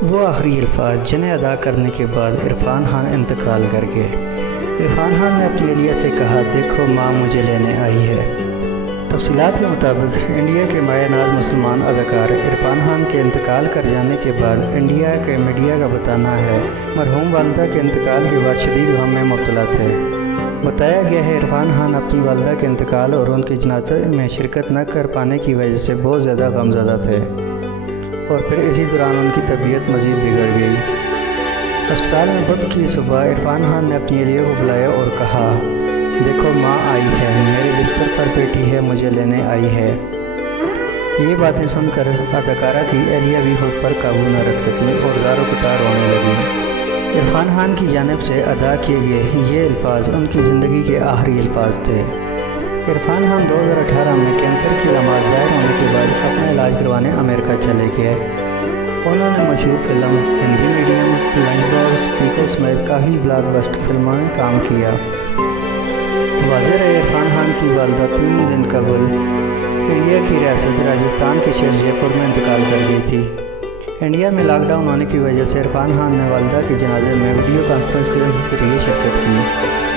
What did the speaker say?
वो आखिरी अल्फाज जिन्हें अदा करने के बाद इरफान खान इंतकाल कर गए। इरफान खान ने अपनी एलिया से कहा, देखो माँ मुझे लेने आई है। तफसीलात के मुताबिक इंडिया के मायनाज मुसलमान अदाकार इरफान खान के इंतकाल कर जाने के बाद इंडिया के मीडिया का बताना है मरहूम वालदा के इंतकाल के बाद शदीद गम में मुब्तला थे। बताया गया है इरफान खान अपनी वालदा के इंतकाल और उनके जनाजे में शिरकत न कर पाने की वजह से बहुत ज़्यादा गमज़दा थे और फिर इसी दौरान उनकी तबीयत मज़ीद बिगड़ गई। अस्पताल में बुध की सुबह इरफान खान ने अपनी एलिया को बुलाया और कहा, देखो माँ आई है, मेरे बिस्तर पर बैठी है, मुझे लेने आई है। ये बातें सुनकर अदाकारा की एलिया भी खुद पर काबू न रख सकी और ज़ारो कुतार रोने लगी। इरफान खान की जानिब से अदा किए गए ये अल्फाज उनकी ज़िंदगी के आखिरी अल्फाज थे। इरफान खान 2018 में कैंसर की अलामत ज़ाहिर होने के बाद अपना इलाज करवाने अमेरिका चले गए। उन्होंने मशहूर film, Hindi medium, lunch box, people समेत काफ़ी ब्लॉकबस्टर फिल्मों में काम किया। वाज़ेह रहे इरफान खान की वालदा 3 दिन कबल इंडिया की रियासत राजस्थान के शहर जयपुर में इंतकाल कर गई थी। इंडिया में लॉकडाउन होने की वजह से इरफान खान ने वालदा के जनाजे में वीडियो कॉन्फ्रेंस के जरिए शिरकत की।